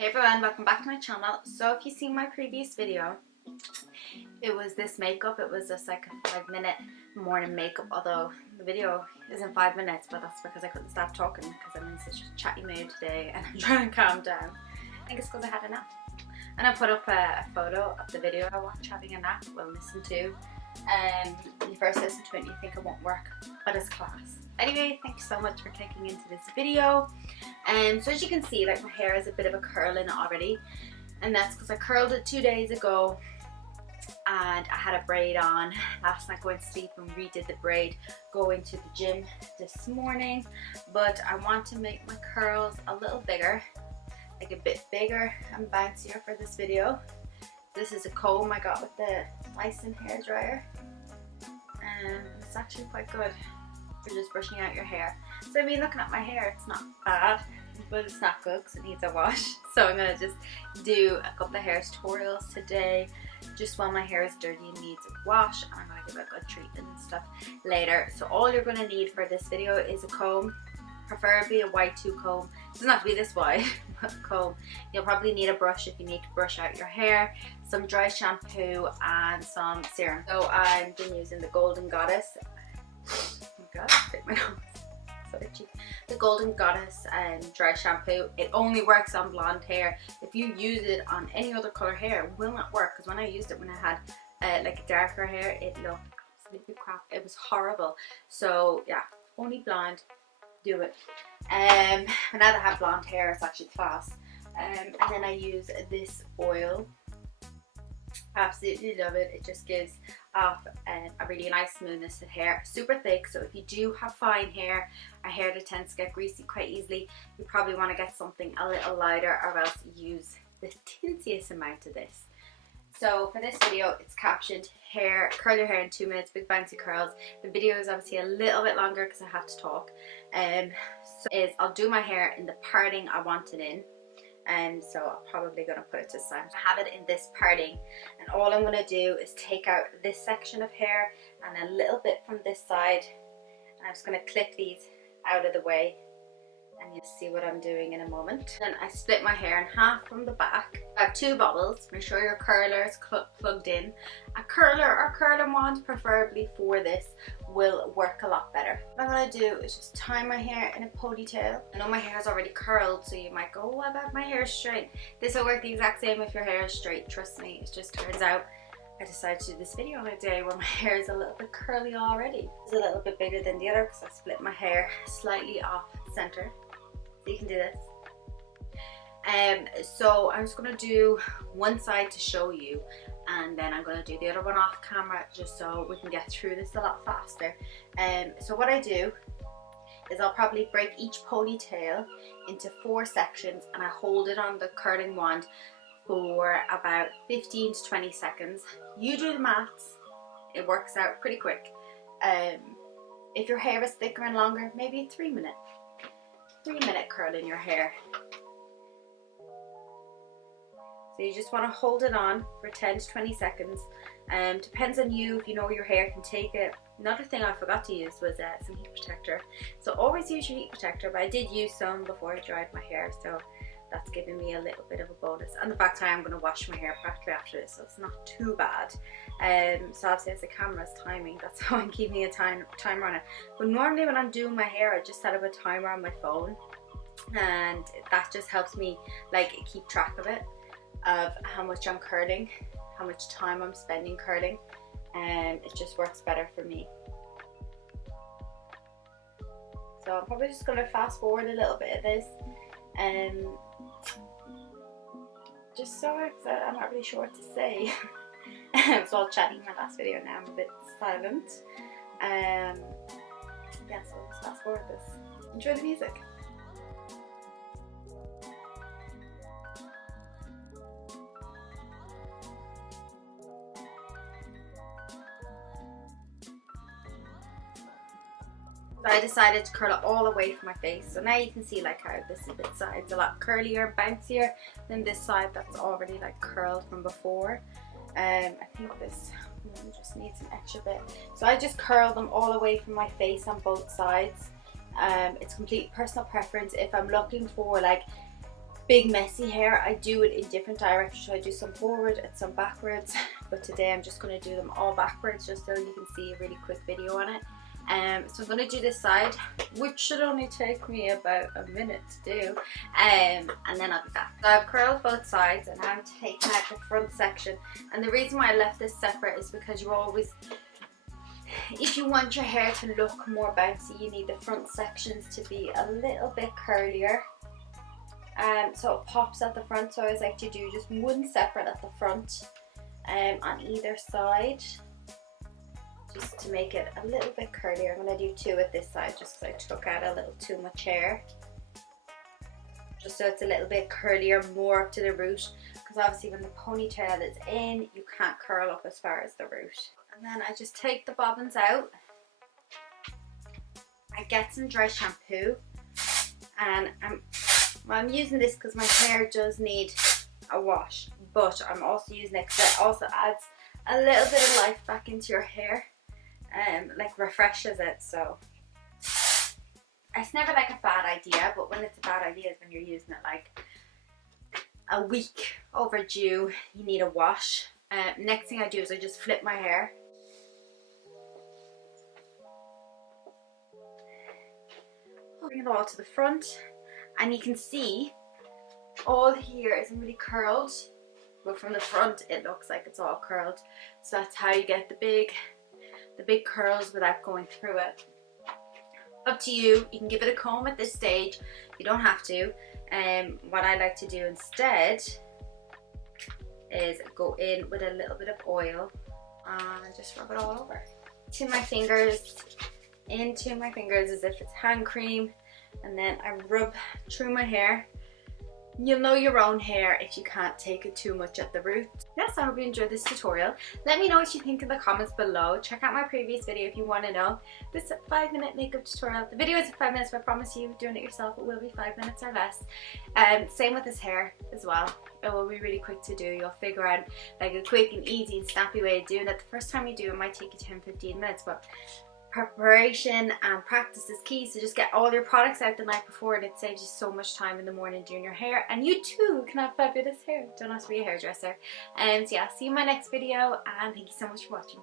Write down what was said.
Hey everyone, welcome back to my channel. So if you've seen my previous video, it was this makeup. It was just like a 5-minute morning makeup, although the video isn't 5 minutes, but that's because I couldn't stop talking because I'm in such a chatty mood today and I'm trying to calm down. I think it's because I had a nap. And I put up a photo of the video I watched having a nap, well listen to. When you first listen to it you think it won't work, but it's class. Anyway, thank you so much for clicking into this video. So as you can see, like my hair has a bit of a curl in it already, and that's because I curled it 2 days ago and I had a braid on last night going to sleep and redid the braid going to the gym this morning. But I want to make my curls a little bigger, like a bit bigger and bouncier for this video. This is a comb I got with the Dyson hairdryer, and it's actually quite good for just brushing out your hair. So I mean, looking at my hair, it's not bad, but it's not good because it needs a wash. So I'm going to just do a couple of hair tutorials today, just while my hair is dirty and needs a wash, and I'm going to give it a good treatment and stuff later. So all you're going to need for this video is a comb, preferably a white tooth comb. It doesn't have to be this wide, but a comb. You'll probably need a brush if you need to brush out your hair, some dry shampoo and some serum. So I've been using the Golden Goddess. Oh my god, I bit my nose. So itchy. The Golden Goddess dry shampoo. It only works on blonde hair. If you use it on any other color hair, it will not work, because when I used it when I had like darker hair, it looked absolutely crap. It was horrible. So yeah, only blonde, do it. And now that I have blonde hair, it's actually class. And then I use this oil. Absolutely love it. It just gives off a really nice smoothness to hair. Super thick, so if you do have fine hair, a hair that tends to get greasy quite easily, you probably want to get something a little lighter, or else use the tinsiest amount of this. So for this video, it's captioned curl your hair in 2 minutes, big bouncy curls. The video is obviously a little bit longer because I have to talk. I'll do my hair in the parting I want it in. So I'm probably going to put it to the side. I have it in this parting, and all I'm going to do is take out this section of hair and a little bit from this side, and I'm just going to clip these out of the way, and you'll see what I'm doing in a moment. Then I split my hair in half from the back. I have 2 bobbles. Make sure your curler is plugged in. A curler or curling wand, preferably for this, will work a lot better. What I'm going to do is just tie my hair in a ponytail. I know my hair is already curled, so you might go, oh, what about my hair is straight? This will work the exact same if your hair is straight, trust me. It just turns out I decided to do this video on a day where my hair is a little bit curly already. It's a little bit bigger than the other because I split my hair slightly off center. So you can do this. So I'm just going to do one side to show you, and then I'm going to do the other one off camera just so we can get through this a lot faster. So what I do is I'll probably break each ponytail into 4 sections, and I hold it on the curling wand for about 15 to 20 seconds. You do the maths, it works out pretty quick. If your hair is thicker and longer, maybe 3 minute curl in your hair. So you just want to hold it on for 10 to 20 seconds. Depends on you, if you know your hair can take it. Another thing I forgot to use was some heat protector. So always use your heat protector, but I did use some before I dried my hair, so that's giving me a little bit of a bonus. And the fact that I'm going to wash my hair practically after this, so it's not too bad. So obviously as the camera's timing, that's how I'm keeping a timer on it. But normally when I'm doing my hair, I just set up a timer on my phone, and that just helps me like keep track of it, of how much I'm curling, how much time I'm spending curling, and it just works better for me. So I'm probably just going to fast forward a little bit of this, just so I'm not really sure what to say. I was all chatting in my last video, now I'm a bit silent. Yeah, so let's fast forward this. Enjoy the music. So I decided to curl it all away from my face. So now you can see like how this side's a lot curlier, bouncier than this side that's already like curled from before. I think this just needs an extra bit. So I just curl them all away from my face on both sides. It's complete personal preference. If I'm looking for like big messy hair, I do it in different directions. So I do some forward and some backwards, but today I'm just going to do them all backwards just so you can see a really quick video on it. So I'm going to do this side, which should only take me about a minute to do, and then I'll be back. So I've curled both sides and I'm taking out the front section, and the reason why I left this separate is because you always, if you want your hair to look more bouncy, you need the front sections to be a little bit curlier. So it pops at the front, so I always like to do just one separate at the front on either side, just to make it a little bit curlier. I'm going to do two at this side just because I took out a little too much hair, just so it's a little bit curlier, more up to the root, because obviously when the ponytail is in, you can't curl up as far as the root. And then I just take the bobbins out, I get some dry shampoo, and I'm using this because my hair does need a wash, but I'm also using it because it also adds a little bit of life back into your hair, like refreshes it. So it's never like a bad idea, but when it's a bad idea is when you're using it like a week overdue, you need a wash. Next thing I do is I just flip my hair. Bring it all to the front, and you can see all here isn't really curled, but from the front it looks like it's all curled. So that's how you get the big curls without going through it. Up to you. You can give it a comb at this stage, you don't have to. What I like to do instead is go in with a little bit of oil and just rub it all over to my fingers, into my fingers as if it's hand cream, and then I rub through my hair. You'll know your own hair if you can't take it too much at the root. Yes, I hope you enjoyed this tutorial. Let me know what you think in the comments below. Check out my previous video if you want to know. This 5-minute makeup tutorial. The video is 5 minutes, but I promise you, doing it yourself, it will be 5 minutes or less. Same with this hair as well. It will be really quick to do. You'll figure out like a quick and easy and snappy way of doing it. The first time you do it might take you 10-15 minutes, but preparation and practice is key. So just get all your products out the night before, and it saves you so much time in the morning doing your hair, and you too can have fabulous hair. Don't have to be a hairdresser. So yeah, see you in my next video, and thank you so much for watching.